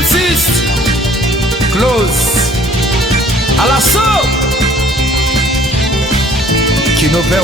2026, close. À l'assaut. Qui nous fait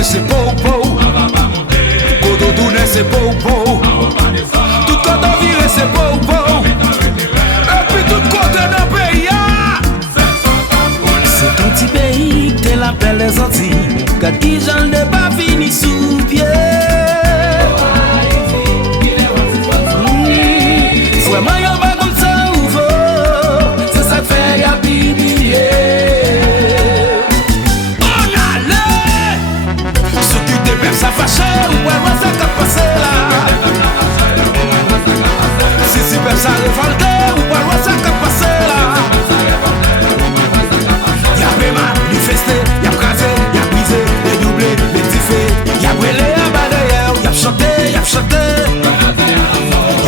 c'est beau, Kodo Dounet c'est beau, tout côté viré c'est beau, et puis tout côté dans le pays. C'est un petit pays qu'elle appelle les Antilles, car qui j'en ai pas fini sous pied. Vraiment y'a pas comme ça ou faux, c'est ça fait y'a pilier. Ça fâche ou ouais ça qu'a passé là. Si ça révolté ou ouais ça qu'a passé là. Y'a vraiment manifesté, y'a crasé, y'a brisé, y'a doublé, y'a tifé, y'a brûlé à bas d'ailleurs, y'a chanté, y'a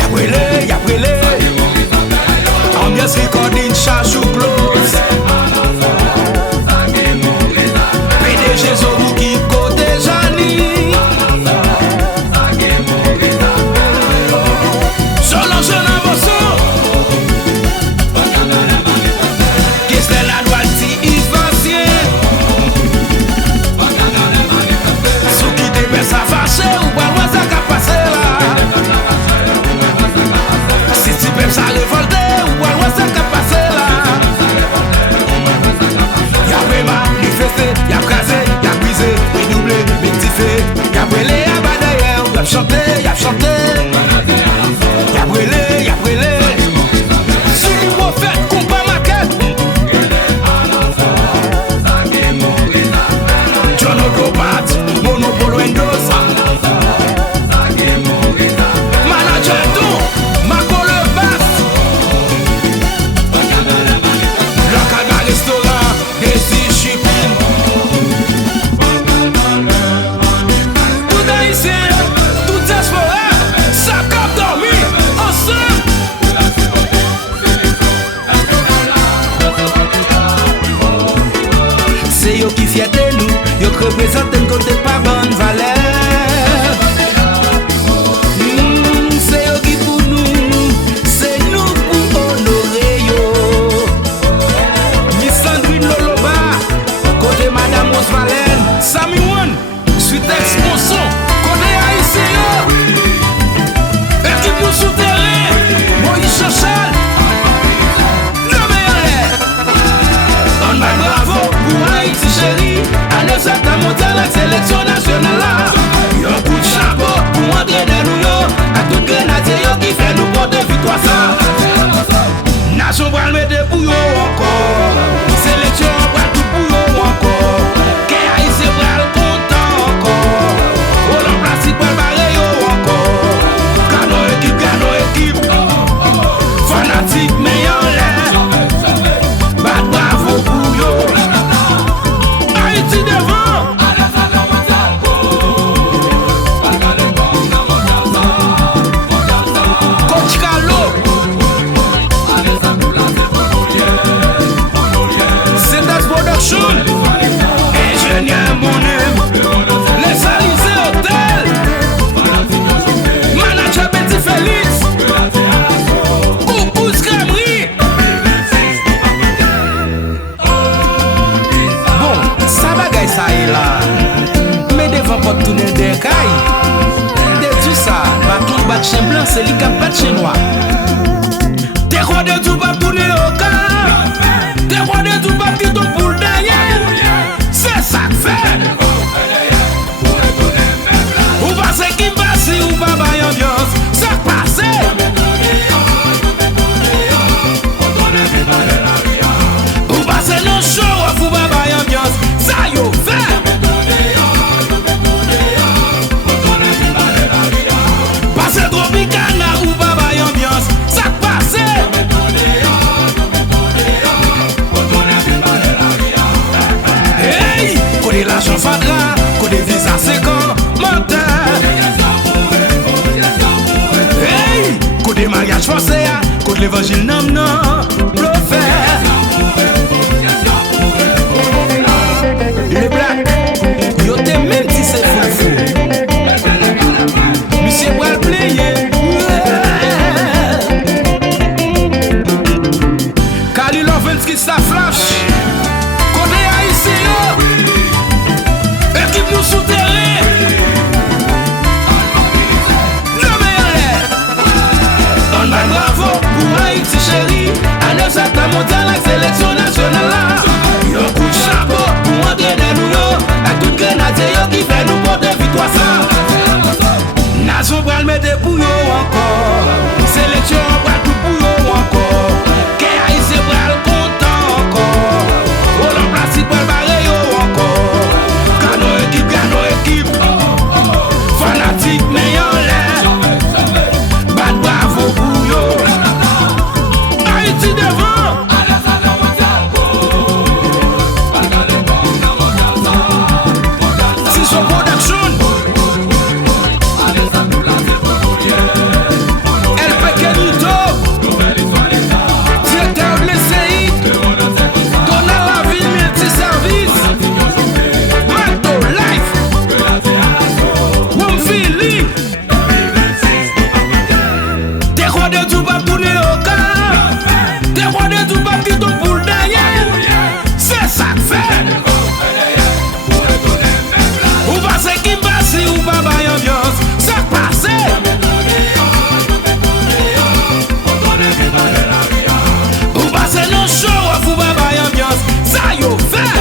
brûlé. Ambiance recording, charge ou close. PDG Zorou qui côté Jani. Ça révolté ou alors ça qu'a passé là. Y'a vraiment manifesté, y'a crasé, y'a brisé, y'a doublé, rectifié, y'a brûlé à bas d'ailleurs, y'a chanté, y'a brûlé. Si l'humour fait combat maquette. John Odobat, Monopole Windows. Manager tout, Marco le Bass. Restaurant, Desi Shipping. Tout haïtien, tout diaspora, ça cap dormi, ensemble. C'est yo qui fier de nous, yo qui représente un côté pas bonne valeur. C'est yo qui pour nous, c'est nous pour honorer yo. Côté Madame Osvalène, Sami One, suite exponson, côté haïtien. Équipe nous souterrain, Moïse Chachal, le meilleur. On va bravo pour Haïti chérie, à nos actes mondial la sélection nationale. Yo coup de chapeau pour entraîner nous yo, à tout grenadier yo qui fait nous porter victoire ça. Nation va le mettre pour yo encore, sélection va tout pour yo encore. Haïtien va le content encore, on en place il va barrer yo encore. Gano équipe, fanatique meilleur l'air. Bat bravo pour yo, Haïti devant. Coach Carlo, c'est ta production. Ingénieur Monem, les Alizés Hôtel, Manager Petit Félix, Coucou Scremerie. Bon, ça bagaille ça est là, mais devant pas tourner des cailles. De tout ça, pas tout bat chien blanc, c'est lui qui bat chien noir. T'es roi de tout pas tourner au cas, t'es roi de tout pas qui ton poule derrière. C'est ça que fait. Ou pas ce qui passe, ou pas ambiance. Ça passe. contre l'évangile nam nan, prophète. Les blacks, yo te même si c'est fou. Monsieur Bois player. Kali Lovens qui sa flash. Côté haïtien. Équipe nous souterrain. Le meilleur. On va bravo pour Haïti chérie. À 9 septembre mondial la sélection nationale. Yo coup de chapeau pour entraîner nous yo. À tout grenadier yo qui fait nous porter victoire ça. Nation pral mettre pour yo encore. Sélection pral tout pour yo encore. Que Haïtien pral content encore. Oh la place pral barrer yo encore. Gano équipe. Fanatique mais en l'air. Bad bravo pour yo. Haïti devant. Siso Production. El Pequeñito. Directeur de l'ECI. Donald Laville Multiservice. Mato Life. Womfili. T'es roi de tout pas pour au cas. T'es roi de tout pas qui ton pour le derrière. C'est ça que fait. Ou passe qui passe ou pas bail ambiance. Ça passe. Ou passe nos show ou pas bail ambiance. Ça yo fait.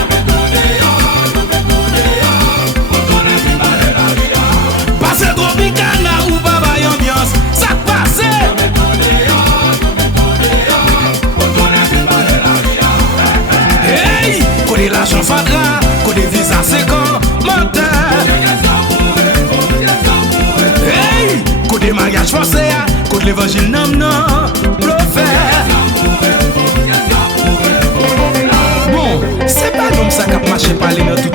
Passe Tropicana ou pas bail ambiance. Ça passe. Hey, côté l'argent fadra, côté visa c'est quand menteur. Hey, côté mariage forcé, côté l'évangile nam nan, prophète. Bon, c'est pas comme ça qu'a marché parler dans tout